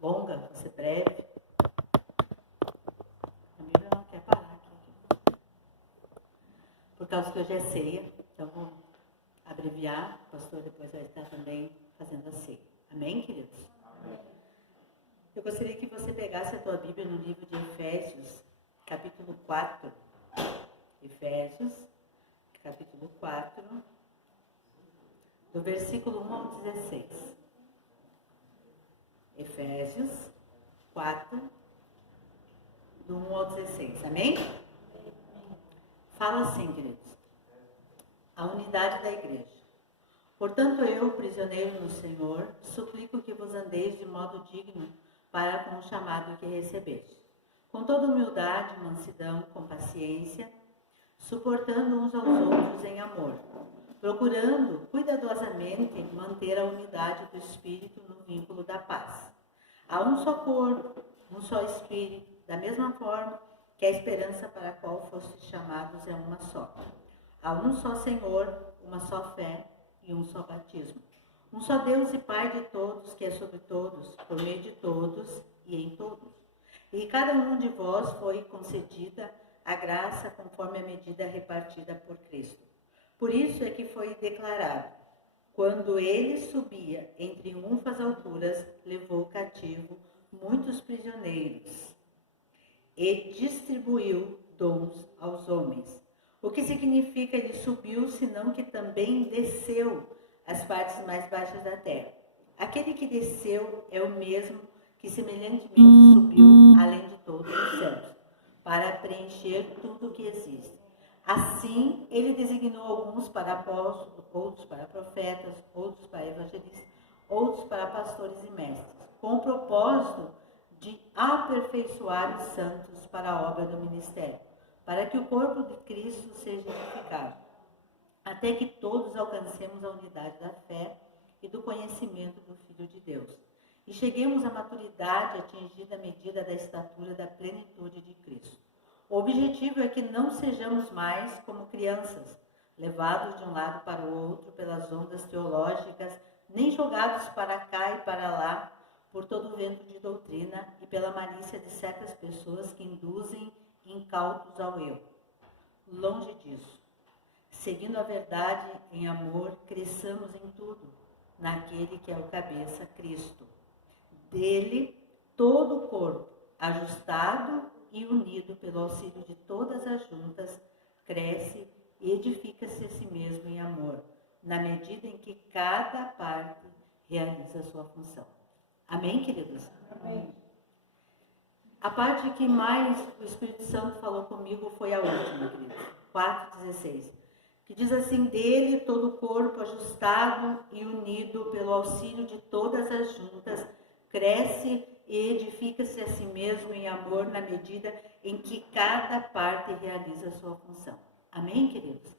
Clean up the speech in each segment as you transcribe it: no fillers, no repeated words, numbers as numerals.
longa, vai ser breve. A Bíblia não quer parar aqui. Por causa que hoje é ceia, então vou abreviar. O pastor depois vai estar também fazendo a ceia. Amém, queridos? Amém. Eu gostaria que você pegasse a tua Bíblia no livro de Efésios, capítulo 4. Efésios, capítulo 4, do versículo 1 ao 16. Efésios 4, do 1 ao 16. Amém? Fala assim, queridos. A unidade da igreja. Portanto, eu, prisioneiro no Senhor, suplico que vos andeis de modo digno para com o chamado que recebeste, com toda humildade, mansidão, com paciência, suportando uns aos outros em amor, procurando cuidadosamente manter a unidade do Espírito no vínculo da paz. Há um só corpo, um só Espírito, da mesma forma que a esperança para a qual fostes chamados é uma só. Há um só Senhor, uma só fé e um só batismo. Um só Deus e Pai de todos, que é sobre todos, por meio de todos e em todos. E cada um de vós foi concedida a graça conforme a medida repartida por Cristo. Por isso é que foi declarado: quando ele subia em triunfas alturas, levou cativo muitos prisioneiros e distribuiu dons aos homens. O que significa ele subiu, senão que também desceu às partes mais baixas da terra. Aquele que desceu é o mesmo que semelhantemente subiu além de todos os céus, para preencher tudo o que existe. Assim, ele designou alguns para apóstolos, outros para profetas, outros para evangelistas, outros para pastores e mestres, com o propósito de aperfeiçoar os santos para a obra do ministério, para que o corpo de Cristo seja edificado, até que todos alcancemos a unidade da fé e do conhecimento do Filho de Deus, e cheguemos à maturidade atingida à medida da estatura da plenitude de Cristo. O objetivo é que não sejamos mais como crianças, levados de um lado para o outro pelas ondas teológicas, nem jogados para cá e para lá por todo o vento de doutrina e pela malícia de certas pessoas que induzem incautos ao erro. Longe disso. Seguindo a verdade em amor, cresçamos em tudo, naquele que é o cabeça, Cristo. Dele, todo o corpo, ajustado e unido pelo auxílio de todas as juntas, cresce e edifica-se a si mesmo em amor, na medida em que cada parte realiza a sua função. Amém, queridos? Amém. A parte que mais o Espírito Santo falou comigo foi a última, queridos, 4,16, que diz assim: dele todo o corpo ajustado e unido pelo auxílio de todas as juntas, cresce e edifica-se a si mesmo em amor na medida em que cada parte realiza a sua função. Amém, queridos?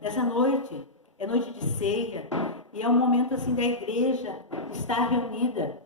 Nessa noite, é noite de ceia, e é um momento assim da igreja estar reunida.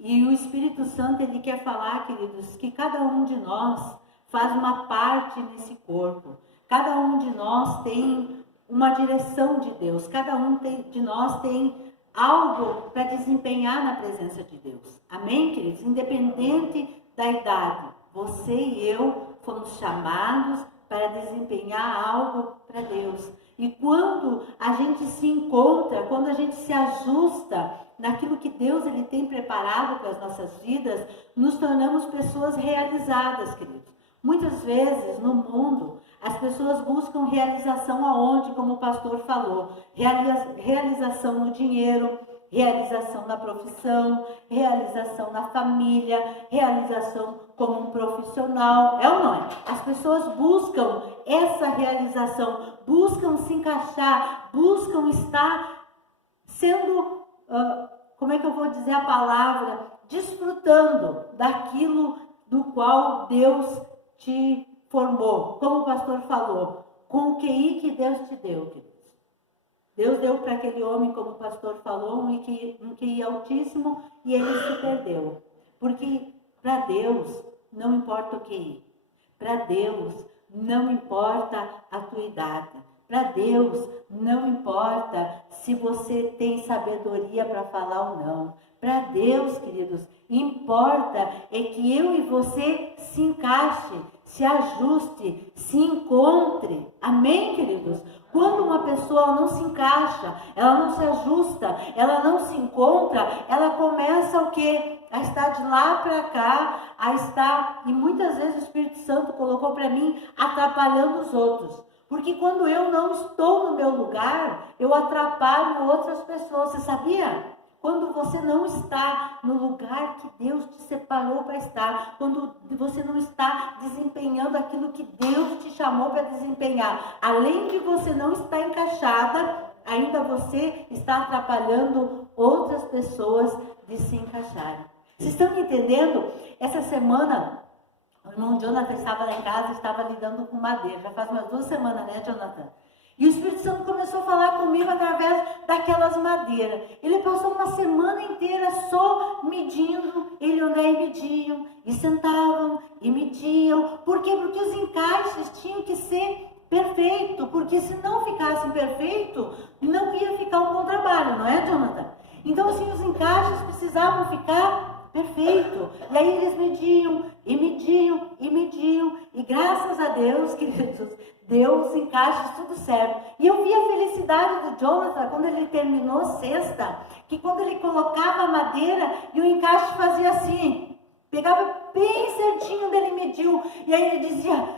E o Espírito Santo, ele quer falar, queridos, que cada um de nós faz uma parte nesse corpo. Cada um de nós tem uma direção de Deus. Cada um de nós tem algo para desempenhar na presença de Deus. Amém, queridos? Independente da idade, você e eu fomos chamados para desempenhar algo para Deus. E quando a gente se encontra, quando a gente se ajusta naquilo que Deus ele tem preparado para as nossas vidas, nos tornamos pessoas realizadas, queridos. Muitas vezes no mundo, as pessoas buscam realização aonde, como o pastor falou, realização no dinheiro, realização na profissão, realização na família, realização como um profissional, é ou não é? As pessoas buscam essa realização, buscam se encaixar, buscam estar sendo, como é que eu vou dizer a palavra? Desfrutando daquilo do qual Deus te formou, como o pastor falou, com o QI que Deus te deu, queridos. Deus deu para aquele homem, como o pastor falou, um QI altíssimo, e ele se perdeu. Porque para Deus não importa o QI. Para Deus não importa a tua idade. Para Deus não importa se você tem sabedoria para falar ou não. Para Deus, queridos, Importa é que eu e você se encaixe, se ajuste, se encontre. Amém, queridos? Quando uma pessoa não se encaixa, ela não se ajusta, ela não se encontra, ela começa o quê? A estar de lá para cá, a estar, e muitas vezes o Espírito Santo colocou para mim, atrapalhando os outros. Porque quando eu não estou no meu lugar, eu atrapalho outras pessoas. Você sabia? Quando você não está no lugar que Deus te separou para estar, quando você não está desempenhando aquilo que Deus te chamou para desempenhar, além de você não estar encaixada, ainda você está atrapalhando outras pessoas de se encaixarem. Vocês estão me entendendo? Essa semana, o irmão Jonathan estava lá em casa, estava lidando com madeira. Já faz umas 2 semanas, né, Jonathan? E o Espírito Santo começou a falar comigo através daquelas madeiras. Ele passou uma semana inteira só medindo. Ele e o André mediam, e sentavam, e mediam. Por quê? Porque os encaixes tinham que ser perfeitos. Porque se não ficassem perfeitos, não ia ficar um bom trabalho, não é, Jonathan? Então, assim, os encaixes precisavam ficar perfeito. E aí eles mediam, e mediam, e mediam. E graças a Deus, queridos, Deus encaixa tudo certo. E eu vi a felicidade do Jonathan quando ele terminou sexta, que quando ele colocava a madeira e o encaixe fazia assim, pegava bem certinho onde ele mediu. E aí ele dizia,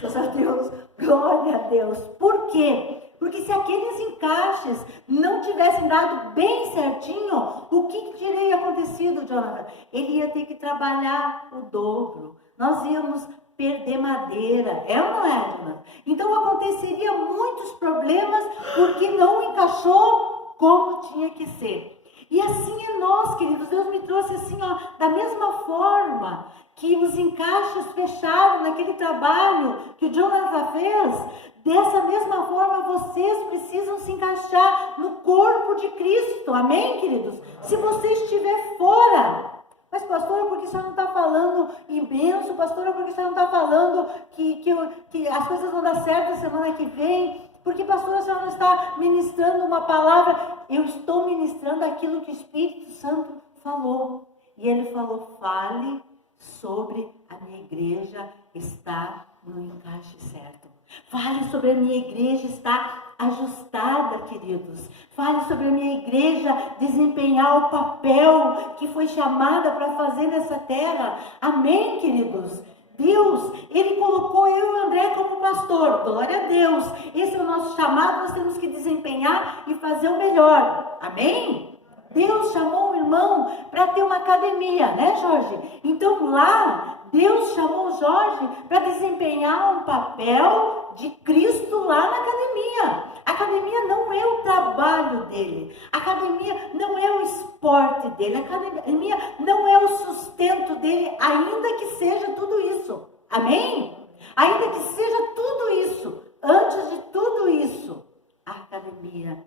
graças a Deus, glória a Deus. Por quê? Porque se aqueles encaixes não tivessem dado bem certinho, o que teria acontecido, Jonathan? Ele ia ter que trabalhar o dobro. Nós íamos perder madeira. É ou não é, Jonathan? Então aconteceria muitos problemas porque não encaixou como tinha que ser. E assim é nós, queridos. Deus me trouxe assim, ó, da mesma forma que os encaixes fecharam naquele trabalho que o Jonathan fez, dessa mesma forma vocês precisam se encaixar no corpo de Cristo. Amém, queridos? Se você estiver fora, mas pastora, por que você não está falando imenso? Pastora, por que você não está falando que as coisas vão dar certo a semana que vem? Porque pastora, você não está ministrando uma palavra? Eu estou ministrando aquilo que o Espírito Santo falou. E ele falou, fale sobre a minha igreja estar no encaixe certo. Fale sobre a minha igreja estar ajustada, queridos. Fale sobre a minha igreja desempenhar o papel que foi chamada para fazer nessa terra. Amém, queridos? Deus, Ele colocou eu e o André como pastor. Glória a Deus. Esse é o nosso chamado, nós temos que desempenhar e fazer o melhor. Amém? Deus chamou o irmão para ter uma academia, né, Jorge? Então lá, Deus chamou o Jorge para desempenhar um papel de Cristo lá na academia. A academia não é o trabalho dele. A academia não é o esporte dele. A academia não é o sustento dele, ainda que seja tudo isso. Amém? Ainda que seja tudo isso. Antes de tudo isso, a academia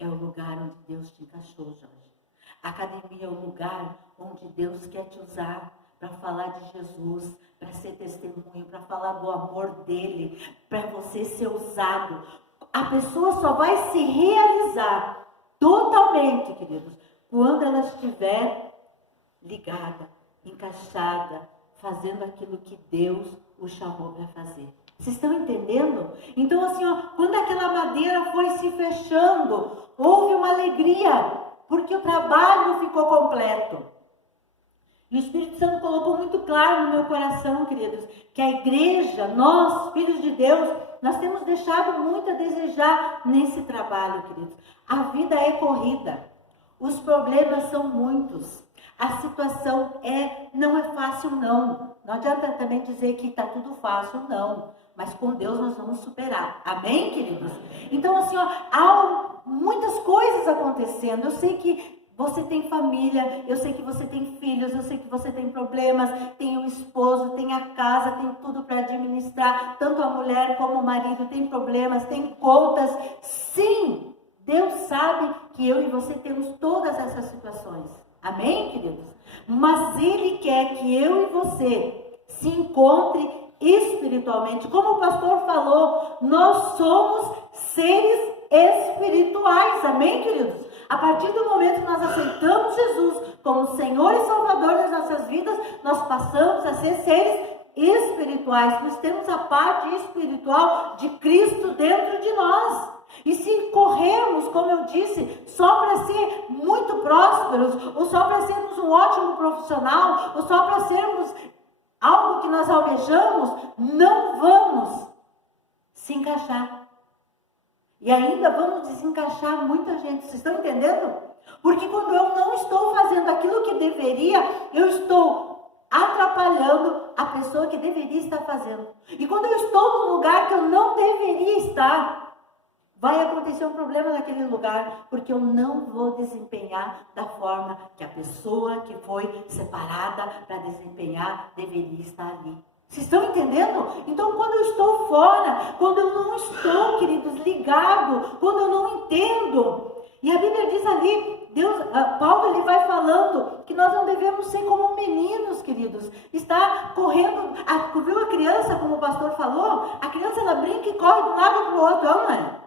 é o lugar onde Deus te encaixou, Jorge. A academia é o lugar onde Deus quer te usar para falar de Jesus, para ser testemunho, para falar do amor dele, para você ser usado. A pessoa só vai se realizar totalmente, queridos, quando ela estiver ligada, encaixada, fazendo aquilo que Deus o chamou para fazer. Vocês estão entendendo? Então assim, ó, quando aquela madeira foi se fechando, houve uma alegria, porque o trabalho ficou completo. E o Espírito Santo colocou muito claro no meu coração, queridos, que a igreja, nós, filhos de Deus, nós temos deixado muito a desejar nesse trabalho, queridos. A vida é corrida, os problemas são muitos, a situação não é fácil, não. Não adianta também dizer que está tudo fácil, não. Mas com Deus nós vamos superar. Amém, queridos? Então, assim, ó, há muitas coisas acontecendo. Eu sei que você tem família, eu sei que você tem filhos, eu sei que você tem problemas, tem um esposo, tem a casa, tem tudo para administrar. Tanto a mulher como o marido tem problemas, tem contas. Sim, Deus sabe que eu e você temos todas essas situações. Amém, queridos? Mas Ele quer que eu e você se encontre espiritualmente. Como o pastor falou, nós somos seres espirituais. Amém, queridos? A partir do momento que nós aceitamos Jesus como Senhor e Salvador das nossas vidas, nós passamos a ser seres espirituais. Nós temos a parte espiritual de Cristo dentro de nós. E se corrermos, como eu disse, só para ser muito prósperos, ou só para sermos um ótimo profissional, ou só para sermos algo que nós almejamos, não vamos se encaixar. E ainda vamos desencaixar muita gente. Vocês estão entendendo? Porque quando eu não estou fazendo aquilo que deveria, eu estou atrapalhando a pessoa que deveria estar fazendo. E quando eu estou num lugar que eu não deveria estar, vai acontecer um problema naquele lugar, porque eu não vou desempenhar da forma que a pessoa que foi separada para desempenhar deveria estar ali. Vocês estão entendendo? Então, quando eu estou fora, quando eu não estou, queridos, ligado, quando eu não entendo, e a Bíblia diz ali, Paulo ele vai falando que nós não devemos ser como meninos, queridos. Está correndo, viu a criança, como o pastor falou? A criança ela brinca e corre de um lado para o outro, não é?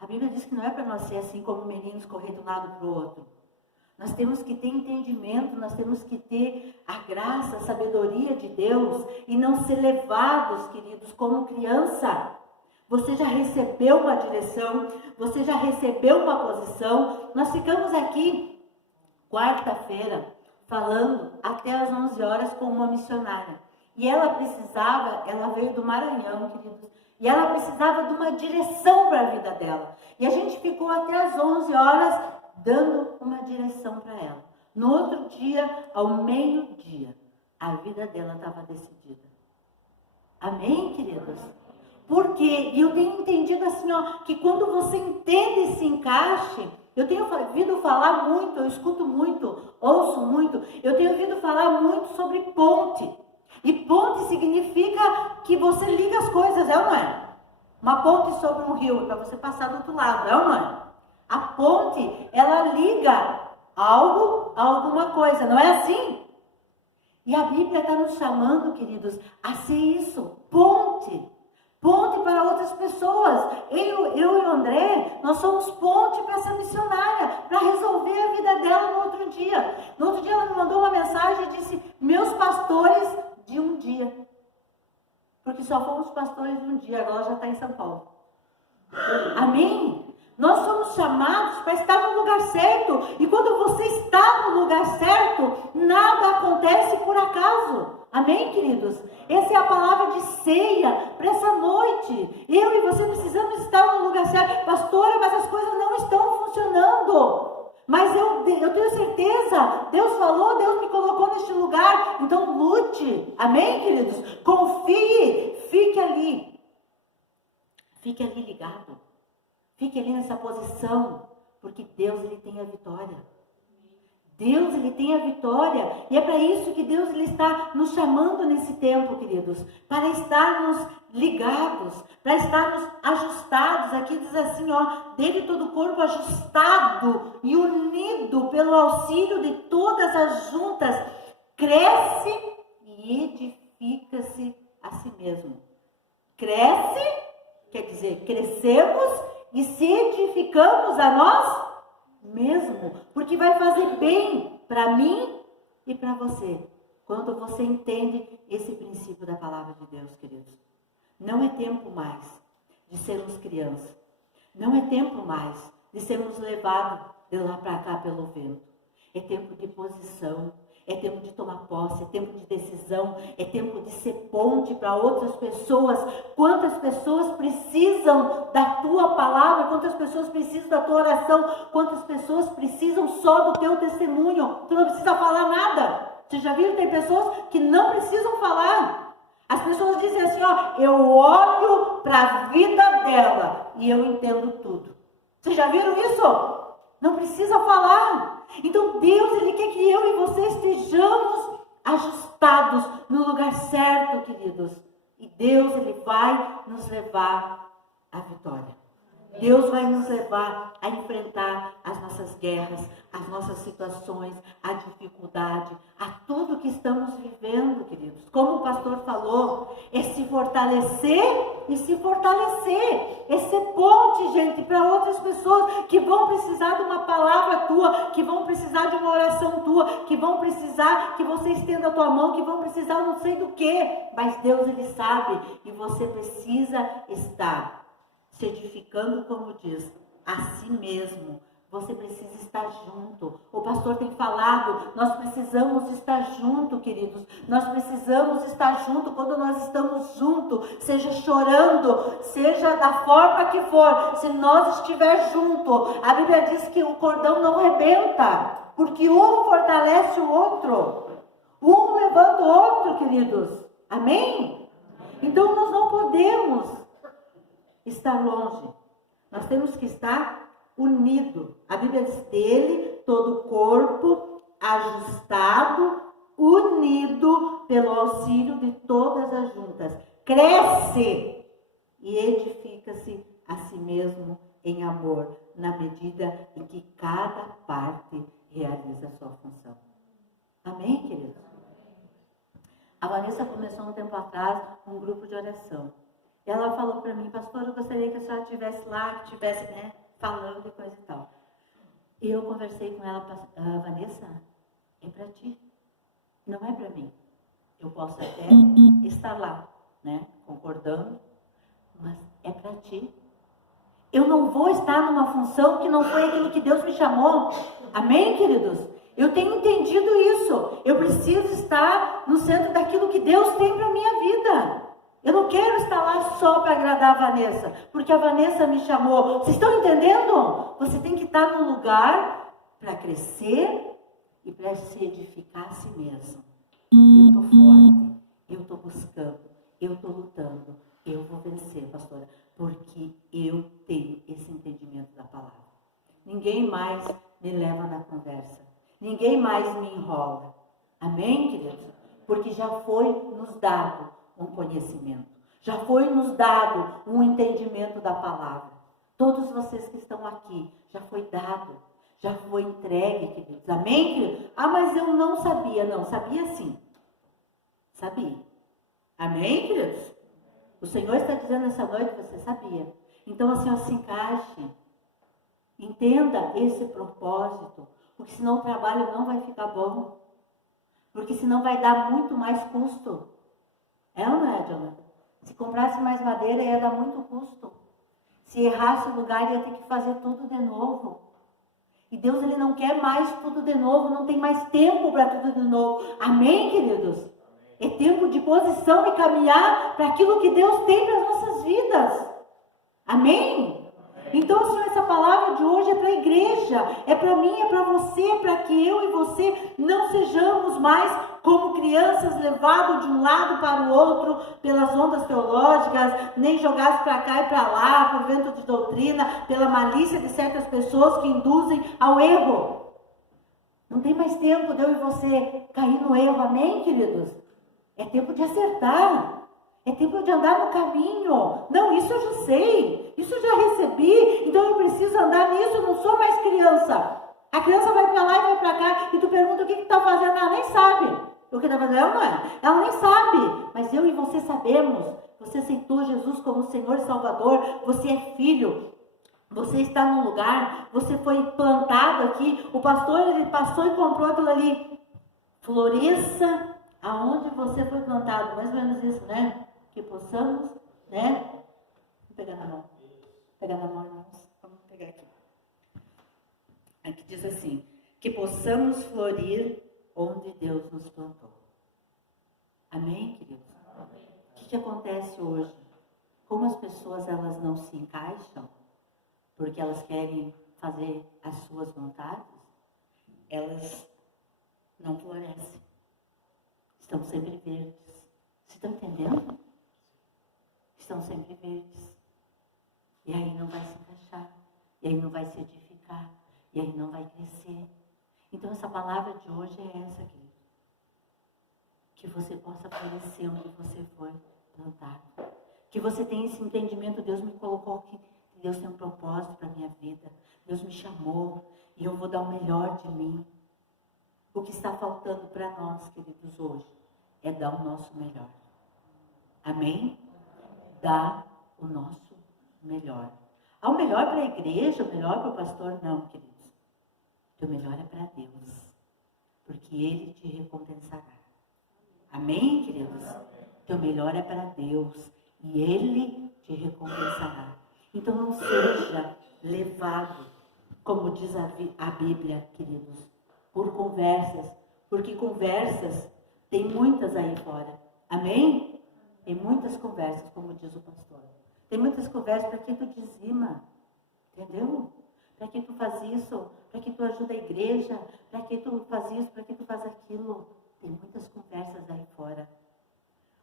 A Bíblia diz que não é para nós ser assim como meninos, correr de um lado para o outro. Nós temos que ter entendimento, nós temos que ter a graça, a sabedoria de Deus e não ser levados, queridos, como criança. Você já recebeu uma direção, você já recebeu uma posição. Nós ficamos aqui, quarta-feira, falando até às 11 horas com uma missionária. E ela veio do Maranhão, queridos, e ela precisava de uma direção para a vida dela. E a gente ficou até às 11 horas dando uma direção para ela. No outro dia, ao meio-dia, a vida dela estava decidida. Amém, queridos? Porque eu tenho entendido assim, que quando você entende esse encaixe, eu tenho ouvido falar muito, eu escuto muito, ouço muito, eu tenho ouvido falar muito sobre ponte. E ponte significa que você liga as coisas, é ou não é? Uma ponte sobre um rio, para você passar do outro lado, é ou não é? A ponte, ela liga algo a alguma coisa, não é assim? E a Bíblia está nos chamando, queridos, a ser isso, ponte. Ponte para outras pessoas. Eu e o André, nós somos ponte para essa missionária, para resolver a vida dela no outro dia. No outro dia ela me mandou uma mensagem e disse, meus pastores de um dia. Porque só fomos pastores de um dia, agora já está em São Paulo. Amém? Nós somos chamados para estar no lugar certo. E quando você está no lugar certo, nada acontece por acaso. Amém, queridos? Essa é a palavra de ceia para essa noite. Eu e você precisamos estar no lugar certo. Pastora, mas as coisas não estão funcionando. Mas eu tenho certeza. Deus falou, Deus me colocou neste lugar. Então lute. Amém, queridos? Confie. Fique ali. Fique ali ligado. Fique ali nessa posição. Porque Deus, Ele tem a vitória. Deus, Ele tem a vitória, e é para isso que Deus Ele está nos chamando nesse tempo, queridos, para estarmos ligados, para estarmos ajustados. Aqui diz assim, dele todo o corpo ajustado e unido pelo auxílio de todas as juntas, cresce e edifica-se a si mesmo. Cresce, quer dizer, crescemos e se edificamos a nós mesmo, porque vai fazer bem para mim e para você, quando você entende esse princípio da palavra de Deus, queridos. Não é tempo mais de sermos crianças, não é tempo mais de sermos levados de lá para cá pelo vento. É tempo de posição, é tempo de tomar posse, é tempo de decisão, é tempo de ser ponte para outras pessoas. Quantas pessoas precisam da tua palavra, quantas pessoas precisam da tua oração, quantas pessoas precisam só do teu testemunho. Tu não precisa falar nada. Você já viu? Tem pessoas que não precisam falar. As pessoas dizem assim, eu olho para a vida dela e eu entendo tudo. Vocês já viram isso? Não precisa falar. Então Deus, Ele quer que eu e você estejamos ajustados no lugar certo, queridos. E Deus, Ele vai nos levar à vitória. Deus vai nos levar a enfrentar as nossas guerras, as nossas situações, a dificuldade, a tudo que estamos vivendo, queridos. Como o pastor falou, é se fortalecer e se fortalecer. É ser ponte, gente, para outras pessoas que vão precisar de uma palavra tua, que vão precisar de uma oração tua, que vão precisar que você estenda a tua mão, que vão precisar não sei do que, mas Deus, Ele sabe, e você precisa estar se edificando, como diz, a si mesmo. Você precisa estar junto. O pastor tem falado, nós precisamos estar junto, queridos. Nós precisamos estar junto. Quando nós estamos juntos, seja chorando, seja da forma que for, se nós estiver junto, a Bíblia diz que o cordão não rebenta, porque um fortalece o outro. Um levanta o outro, queridos. Amém? Então nós não podemos estar longe. Nós temos que estar unido. A Bíblia diz dele, todo o corpo ajustado, unido pelo auxílio de todas as juntas. Cresce e edifica-se a si mesmo em amor, na medida em que cada parte realiza a sua função. Amém, queridos? A Vanessa começou um tempo atrás um grupo de oração. E ela falou para mim, pastor, eu gostaria que a senhora estivesse lá, que estivesse, falando e coisa e tal. E eu conversei com ela, Vanessa, é para ti, não é para mim. Eu posso até estar lá, concordando, mas é para ti. Eu não vou estar numa função que não foi aquilo que Deus me chamou. Amém, queridos? Eu tenho entendido isso. Eu preciso estar no centro daquilo que Deus tem para a minha vida. Eu não quero estar lá só para agradar a Vanessa, porque a Vanessa me chamou. Vocês estão entendendo? Você tem que estar num lugar para crescer e para se edificar a si mesmo. Eu estou forte, eu estou buscando, eu estou lutando, eu vou vencer, pastora, porque eu tenho esse entendimento da palavra. Ninguém mais me leva na conversa, ninguém mais me enrola. Amém, queridos? Porque já foi nos dado um conhecimento. Já foi nos dado um entendimento da palavra. Todos vocês que estão aqui, já foi dado, já foi entregue, queridos. Amém, queridos? Ah, mas eu não sabia. Não, sabia sim. Sabia. Amém, queridos? O Senhor está dizendo essa noite, você sabia. Então, assim, se encaixe. Entenda esse propósito, porque senão o trabalho não vai ficar bom. Porque senão vai dar muito mais custo. É ou não é, Jonathan? Se comprasse mais madeira, ia dar muito custo. Se errasse o lugar, ia ter que fazer tudo de novo. E Deus, Ele não quer mais tudo de novo, não tem mais tempo para tudo de novo. Amém, queridos? Amém. É tempo de posição e caminhar para aquilo que Deus tem para as nossas vidas. Amém? Então, assim, essa palavra de hoje é para a igreja, é para mim, é para você, para que eu e você não sejamos mais como crianças levados de um lado para o outro pelas ondas teológicas, nem jogados para cá e para lá, por vento de doutrina, pela malícia de certas pessoas que induzem ao erro. Não tem mais tempo de eu e você cair no erro, amém, queridos? É tempo de acertar. É tempo de andar no caminho. Não, isso eu já sei. Isso eu já recebi. Então eu preciso andar nisso. Eu não sou mais criança. A criança vai para lá e vai para cá. E tu pergunta o que está fazendo. Ela nem sabe. O que está fazendo? Ela não é. Ela nem sabe. Mas eu e você sabemos. Você aceitou Jesus como Senhor e Salvador. Você é filho. Você está num lugar. Você foi plantado aqui. O pastor, ele passou e comprou aquilo ali. Floresça aonde você foi plantado. Mais ou menos isso, né? Que possamos, Vou pegar na mão. Pegar na mão, irmãos. Vamos pegar aqui. Aqui diz assim: que possamos florir onde Deus nos plantou. Amém, queridos? Amém. O que acontece hoje? Como as pessoas, elas não se encaixam, porque elas querem fazer as suas vontades, elas não florescem. Estão sempre verdes. Vocês estão entendendo? Estão sempre verdes. E aí não vai se encaixar. E aí não vai se edificar. E aí não vai crescer. Então essa palavra de hoje é essa, querido. Que você possa florescer onde você foi plantado. Que você tenha esse entendimento. Deus me colocou aqui. Deus tem um propósito para a minha vida. Deus me chamou. E eu vou dar o melhor de mim. O que está faltando para nós, queridos, hoje, é dar o nosso melhor. Amém? Dar o nosso melhor. Ah, o melhor para a igreja, o melhor para o pastor, não, queridos. O melhor é para Deus, porque Ele te recompensará. Amém, queridos? O melhor é para Deus e Ele te recompensará. Então não seja levado, como diz a Bíblia, queridos, por conversas, porque conversas tem muitas aí fora. Amém? Tem muitas conversas, como diz o pastor. Tem muitas conversas para que tu dizima, entendeu? Para que tu faz isso, para que tu ajuda a igreja, para que tu faz isso, para que tu faz aquilo. Tem muitas conversas aí fora.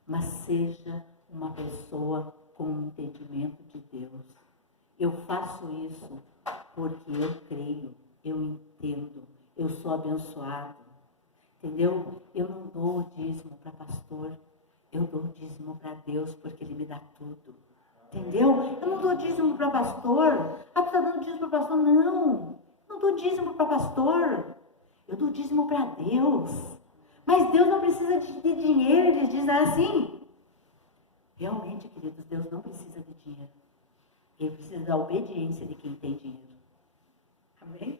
Mas seja uma pessoa com entendimento de Deus. Eu faço isso porque eu creio, eu entendo, eu sou abençoado. Entendeu? Eu não dou o dízimo para pastor, eu dou o dízimo para Deus porque Ele me dá tudo. Entendeu? Eu não dou dízimo para pastor. Ah, tu está dando dízimo para pastor? Não. Não dou dízimo para pastor. Eu dou dízimo para Deus. Mas Deus não precisa de dinheiro, eles dizem assim. Realmente, queridos, Deus não precisa de dinheiro. Ele precisa da obediência de quem tem dinheiro. Amém?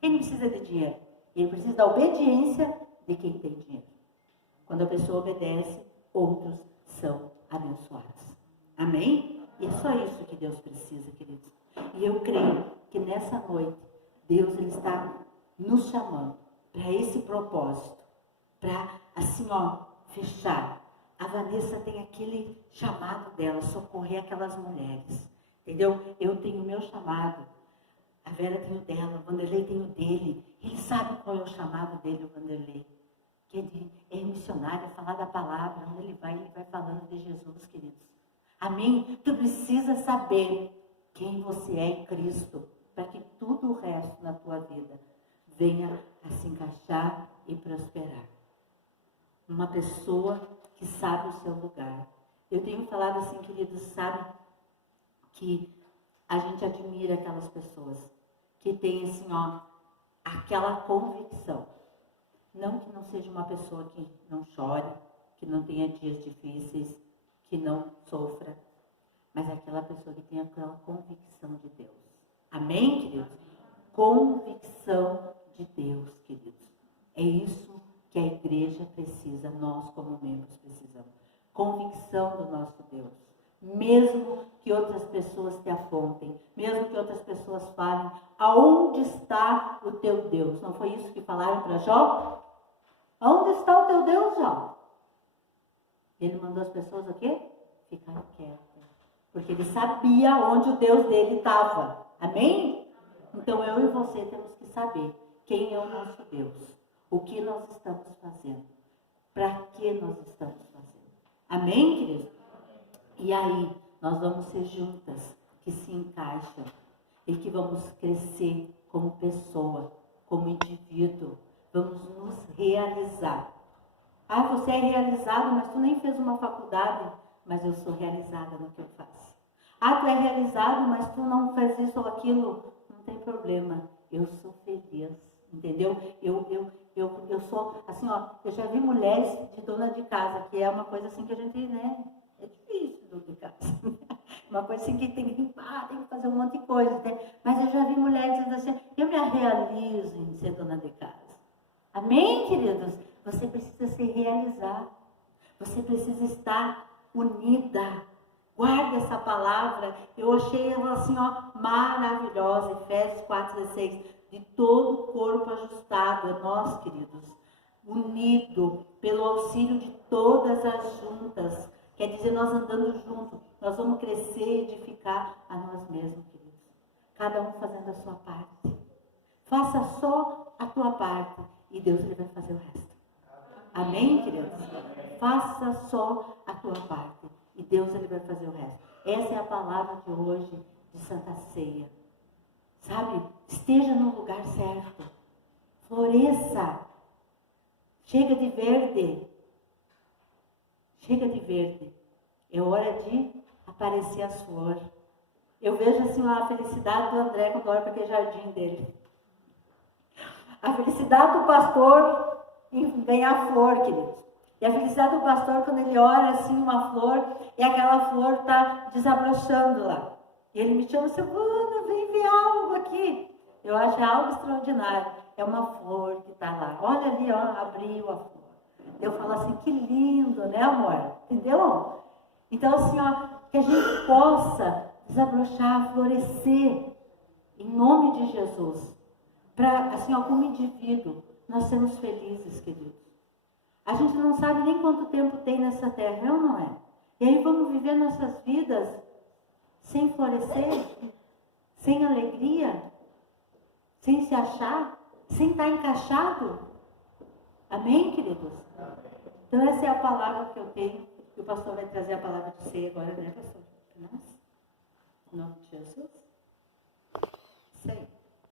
Ele não precisa de dinheiro. Ele precisa da obediência de quem tem dinheiro. Quando a pessoa obedece, outros são abençoados. Amém? E é só isso que Deus precisa, queridos. E eu creio que nessa noite, Deus ele está nos chamando para esse propósito. Para, assim, fechar. A Vanessa tem aquele chamado dela, socorrer aquelas mulheres. Entendeu? Eu tenho o meu chamado. A Vera tem o dela, o Vanderlei tem o dele. Ele sabe qual é o chamado dele, o Vanderlei. Que é missionário, é falar da palavra. Onde ele vai falando de Jesus, queridos. Amém? Tu precisa saber quem você é em Cristo, para que tudo o resto na tua vida venha a se encaixar e prosperar. Uma pessoa que sabe o seu lugar. Eu tenho falado assim, queridos, sabe, que a gente admira aquelas pessoas que têm assim, aquela convicção. Não que não seja uma pessoa que não chore, que não tenha dias difíceis, que não sofra, mas aquela pessoa que tem aquela convicção de Deus. Amém, queridos? Convicção de Deus, queridos. É isso que a igreja precisa, nós como membros precisamos. Convicção do nosso Deus. Mesmo que outras pessoas te apontem, mesmo que outras pessoas falem, aonde está o teu Deus? Não foi isso que falaram para Jó? Aonde está o teu Deus, Jó? Ele mandou as pessoas o quê? Ficarem quietas. Porque ele sabia onde o Deus dele estava. Amém? Então eu e você temos que saber quem é o nosso Deus. O que nós estamos fazendo. Para que nós estamos fazendo. Amém, queridos? E aí, nós vamos ser juntas que se encaixam. E que vamos crescer como pessoa, como indivíduo. Vamos nos realizar. Ah, você é realizado, mas tu nem fez uma faculdade. Mas eu sou realizada no que eu faço. Ah, tu é realizado, mas tu não faz isso ou aquilo. Não tem problema. Eu sou feliz. Entendeu? Eu sou, assim, eu já vi mulheres de dona de casa, que é uma coisa assim que a gente, né? É difícil dona de casa. Uma coisa assim que tem que limpar, tem que fazer um monte de coisa. Né? Mas eu já vi mulheres dizendo assim, eu me realizo em ser dona de casa. Amém, queridos? Você precisa se realizar. Você precisa estar unida. Guarda essa palavra. Eu achei ela assim, maravilhosa. Efésios 4,16. De todo o corpo ajustado. É nós, queridos. Unido pelo auxílio de todas as juntas. Quer dizer, nós andando juntos. Nós vamos crescer e edificar a nós mesmos, queridos. Cada um fazendo a sua parte. Faça só a tua parte. E Deus ele vai fazer o resto. Amém, queridos? Faça só a tua parte. E Deus ele vai fazer o resto. Essa é a palavra de hoje de Santa Ceia. Sabe? Esteja no lugar certo. Floresça. Chega de verde. Chega de verde. É hora de aparecer as flores. Eu vejo assim a felicidade do André quando olha para aquele jardim dele. A felicidade do pastor em ganhar flor, queridos. E a felicidade do pastor quando ele olha assim uma flor e aquela flor está desabrochando lá. E ele me chama, Silvana, vem ver algo aqui. Eu acho algo extraordinário. É uma flor que está lá. Olha ali, ó, abriu a flor. Eu falo assim, que lindo, né, amor? Entendeu? Então, assim, ó, que a gente possa desabrochar, florescer, em nome de Jesus. Para, assim, ó, como indivíduo, nós sermos felizes, queridos. A gente não sabe nem quanto tempo tem nessa terra, é ou não é? E aí vamos viver nossas vidas sem florescer, sem alegria, sem se achar, sem estar encaixado. Amém, queridos? Então essa é a palavra que eu tenho. E o pastor vai trazer a palavra de ceia agora, né, pastor? Em nome de Jesus. Ceia.